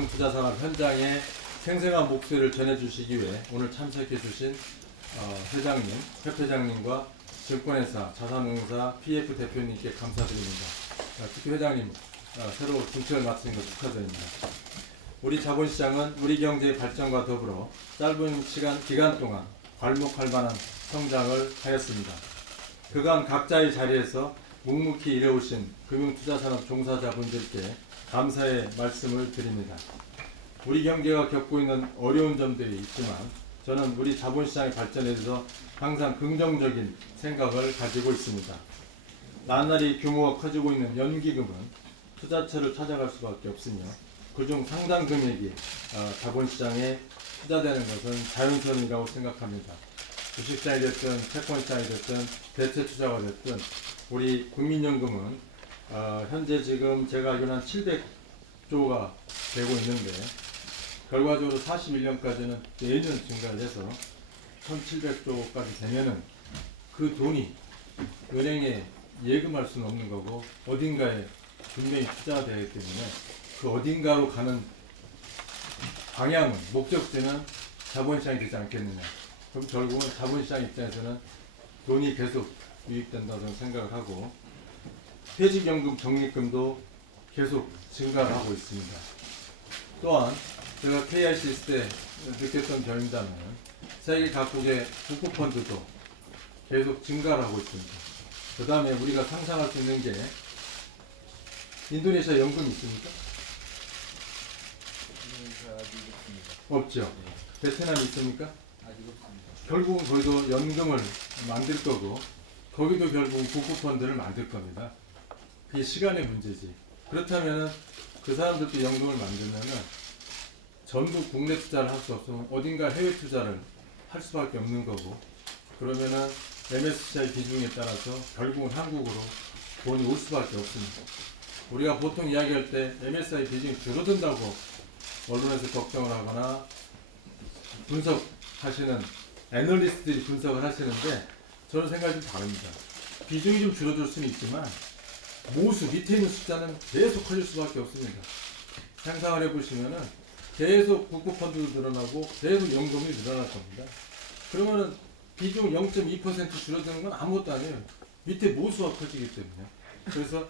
금융투자산업 현장의 생생한 목소리를 전해주시기 위해 오늘 참석해주신 회장님, 협회장님과 증권회사, 자산운용사 PF 대표님께 감사드립니다. 특히 회장님 새로 중책을 맡으신 것 축하드립니다. 우리 자본시장은 우리 경제의 발전과 더불어 짧은 기간 동안 괄목할 만한 성장을 하였습니다. 그간 각자의 자리에서 묵묵히 일해오신 금융투자산업 종사자분들께 감사의 말씀을 드립니다. 우리 경제가 겪고 있는 어려운 점들이 있지만 저는 우리 자본시장의 발전에 대해서 항상 긍정적인 생각을 가지고 있습니다. 나날이 규모가 커지고 있는 연기금은 투자처를 찾아갈 수밖에 없으며 그중 상당 금액이 자본시장에 투자되는 것은 자연스러운이라고 생각합니다. 주식시장이 됐든 채권시장이 됐든 대체투자가 됐든 우리 국민연금은 현재 지금 제가 알기로는 한 700조가 되고 있는데 결과적으로 41년까지는 매년 증가를 해서 1700조까지 되면은 그 돈이 은행에 예금할 수는 없는 거고 어딘가에 분명히 투자가 되기 때문에 그 어딘가로 가는 방향은 목적지는 자본시장이 되지 않겠느냐. 그럼 결국은 자본시장 입장에서는 돈이 계속 유입된다고 생각을 하고 퇴직연금 적립금도 계속 증가를 하고 있습니다. 또한 제가 KIC 있을 때 느꼈던 점입니다만 세계 각국의 국부펀드도 계속 증가를 하고 있습니다. 그 다음에 우리가 상상할 수 있는 게 인도네시아 연금 있습니까? 아직 없습니다. 없죠. 네. 베트남 있습니까? 아직 없습니다. 결국은 거기도 연금을 만들 거고 거기도 결국은 국부펀드를 만들 겁니다. 그게 시간의 문제지. 그렇다면 그 사람들도 연금을 만들면은 전부 국내 투자를 할 수 없으면 어딘가 해외 투자를 할 수밖에 없는 거고 그러면은 MSCI 비중에 따라서 결국은 한국으로 돈이 올 수밖에 없습니다. 우리가 보통 이야기할 때 MSCI 비중이 줄어든다고 언론에서 걱정을 하거나 분석하시는 애널리스트들이 분석을 하시는데 저는 생각이 좀 다릅니다. 비중이 좀 줄어들 수는 있지만 모수 밑에 있는 숫자는 계속 커질 수밖에 없습니다. 상상을 해보시면은 계속 국부펀드도 늘어나고 계속 연금이 늘어날 겁니다. 그러면은 비중 0.2% 줄어드는 건 아무것도 아니에요. 밑에 모수가 커지기 때문에. 그래서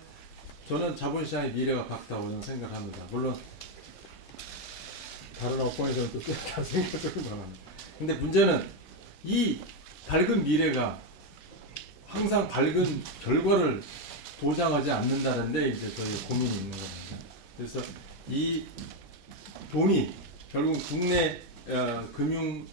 저는 자본시장의 미래가 밝다고 저는 생각을 합니다. 물론 다른 업권에서는 또 다른 생각을 합니다. 근데 문제는 이 밝은 미래가 항상 밝은 결과를 보장하지 않는다는 데 이제 저희 고민이 있는 겁니다. 그래서 이 돈이 결국 국내 금융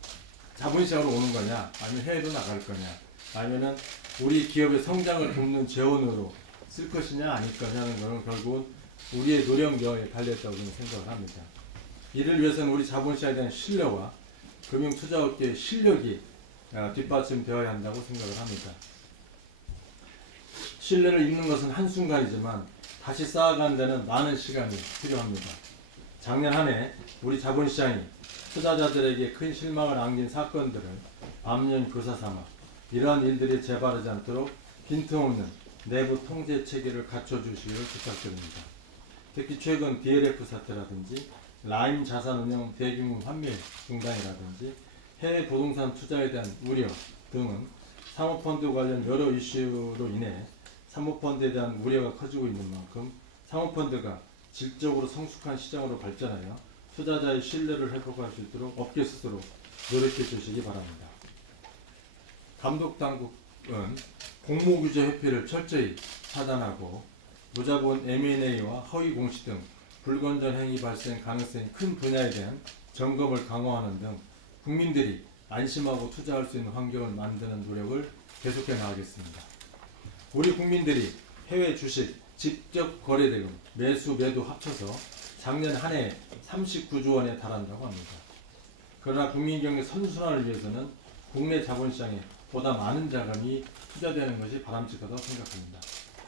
자본시장으로 오는 거냐 아니면 해외로 나갈 거냐 아니면은 우리 기업의 성장을 돕는 재원으로 쓸 것이냐 아닐 거냐는 것은 결국은 우리의 노력력에 달려있다고 저는 생각을 합니다. 이를 위해서는 우리 자본시장에 대한 신뢰와 금융투자업계의 실력이 뒷받침되어야 한다고 생각을 합니다. 신뢰를 잃는 것은 한순간이지만 다시 쌓아가는 데는 많은 시간이 필요합니다. 작년 한 해 우리 자본시장이 투자자들에게 큰 실망을 안긴 사건들을 반면 교사 삼아 이러한 일들이 재발하지 않도록 빈틈없는 내부 통제 체계를 갖춰주시기를 부탁드립니다. 특히 최근 DLF 사태라든지 라임 자산운용 대규모 환매 중단이라든지 해외 부동산 투자에 대한 우려 등은 사모펀드 관련 여러 이슈로 인해 사모펀드에 대한 우려가 커지고 있는 만큼 사모펀드가 질적으로 성숙한 시장으로 발전하여 투자자의 신뢰를 회복할 수 있도록 업계 스스로 노력해 주시기 바랍니다. 감독당국은 공모규제회피를 철저히 차단하고 무자본 M&A와 허위공시 등 불건전 행위 발생 가능성이 큰 분야에 대한 점검을 강화하는 등 국민들이 안심하고 투자할 수 있는 환경을 만드는 노력을 계속해 나가겠습니다. 우리 국민들이 해외 주식, 직접 거래대금, 매수, 매도 합쳐서 작년 한 해 39조 원에 달한다고 합니다. 그러나 국민경제 선순환을 위해서는 국내 자본시장에 보다 많은 자금이 투자되는 것이 바람직하다고 생각합니다.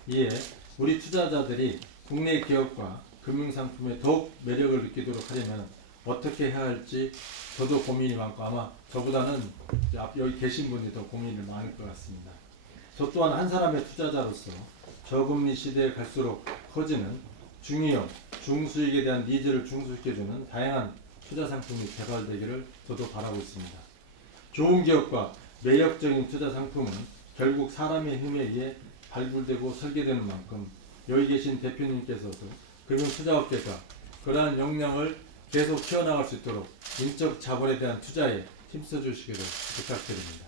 이에 우리 투자자들이 국내 기업과 금융상품에 더욱 매력을 느끼도록 하려면 어떻게 해야 할지 저도 고민이 많고 아마 저보다는 여기 계신 분이 더 고민이 많을 것 같습니다. 저 또한 한 사람의 투자자로서 저금리 시대에 갈수록 커지는 중위험, 중수익에 대한 니즈를 중수시켜주는 다양한 투자 상품이 개발되기를 저도 바라고 있습니다. 좋은 기업과 매력적인 투자 상품은 결국 사람의 힘에 의해 발굴되고 설계되는 만큼 여기 계신 대표님께서도 금융투자업계가 그러한 역량을 계속 키워나갈 수 있도록 인적 자본에 대한 투자에 힘써 주시기를 부탁드립니다.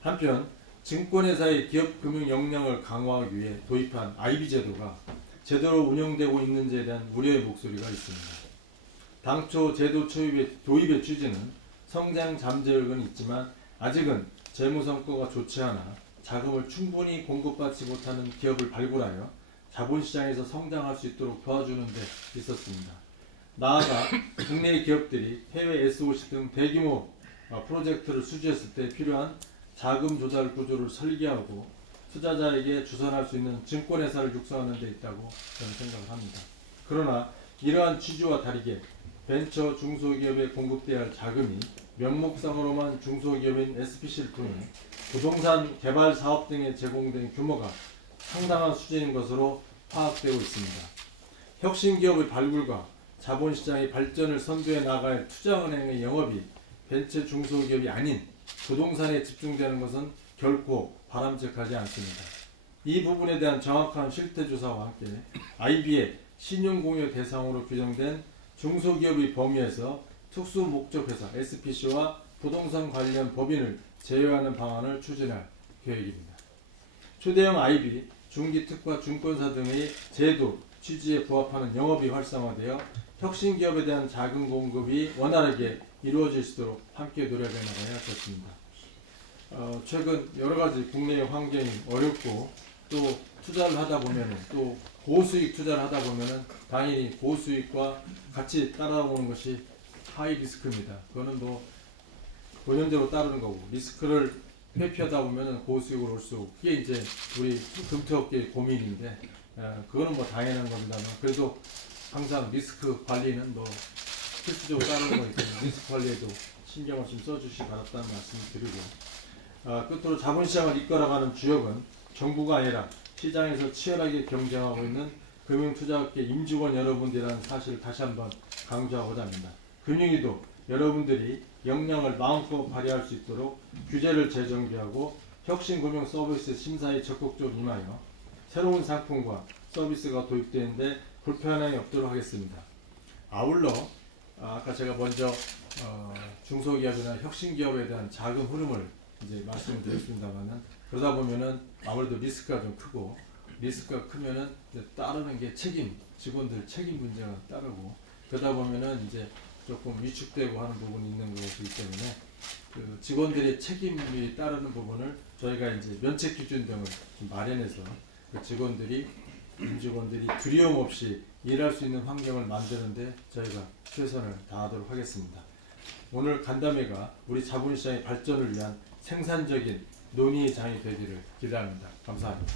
한편 증권회사의 기업 금융 역량을 강화하기 위해 도입한 IB 제도가 제대로 운영되고 있는지에 대한 우려의 목소리가 있습니다. 당초 제도 도입의 취지는 성장 잠재력은 있지만 아직은 재무 성과가 좋지 않아 자금을 충분히 공급받지 못하는 기업을 발굴하여 자본시장에서 성장할 수 있도록 도와주는 데 있었습니다. 나아가 국내 기업들이 해외 SOC 등 대규모 프로젝트를 수주했을 때 필요한 자금 조달 구조를 설계하고 투자자에게 주선할 수 있는 증권회사를 육성하는 데 있다고 저는 생각을 합니다. 그러나 이러한 취지와 다르게 벤처 중소기업에 공급돼야 할 자금이 명목상으로만 중소기업인 SPC를 통해 부동산 개발 사업 등에 제공된 규모가 상당한 수준인 것으로 파악되고 있습니다. 혁신기업의 발굴과 자본시장의 발전을 선도해 나갈 투자은행의 영업이 벤처 중소기업이 아닌 부동산에 집중되는 것은 결코 바람직하지 않습니다. 이 부분에 대한 정확한 실태조사와 함께 IB의 신용공여 대상으로 규정된 중소기업의 범위에서 특수목적회사 SPC와 부동산 관련 법인을 제외하는 방안을 추진할 계획입니다. 초대형 IB, 중기특화 증권사 등의 제도, 취지에 부합하는 영업이 활성화되어 혁신기업에 대한 자금 공급이 원활하게 이루어질 수 있도록 함께 노력해 나가야 겠습니다. 최근 여러가지 국내의 환경이 어렵고 또 투자를 하다 보면 또 고수익 투자를 하다 보면 당연히 고수익과 같이 따라오는 것이 하이 리스크입니다. 그거는 뭐 본연대로 따르는 거고 리스크를 회피하다 보면 고수익으로 올수록 그게 이제 우리 금투업계의 고민인데 그거는 뭐 당연한 겁니다만 그래도 항상 리스크 관리는 뭐 필수적으로 따르는 거니까 리스크 관리에도 신경을 좀 써주시기 바랍다는 말씀을 드리고 끝으로 자본시장을 이끌어가는 주역은 정부가 아니라 시장에서 치열하게 경쟁하고 있는 금융투자업계 임직원 여러분들이라는 사실을 다시 한번 강조하고자 합니다. 금융위도 여러분들이 역량을 마음껏 발휘할 수 있도록 규제를 재정비하고 혁신금융 서비스 심사에 적극적으로 임하여 새로운 상품과 서비스가 도입되는데 불편함이 없도록 하겠습니다. 아울러 아까 제가 먼저 중소기업이나 혁신기업에 대한 자금 흐름을 이제 말씀을 드렸습니다만은 그러다 보면은 아무래도 리스크가 좀 크고 리스크가 크면은 따르는 게 직원들 책임 문제가 따르고 그러다 보면은 이제 조금 위축되고 하는 부분이 있는 것이기 때문에 그 직원들의 책임이 따르는 부분을 저희가 이제 면책 기준 등을 좀 마련해서 그 임직원들이 두려움 없이 일할 수 있는 환경을 만드는데 저희가 최선을 다하도록 하겠습니다. 오늘 간담회가 우리 자본시장의 발전을 위한 생산적인 논의의 장이 되기를 기대합니다. 감사합니다.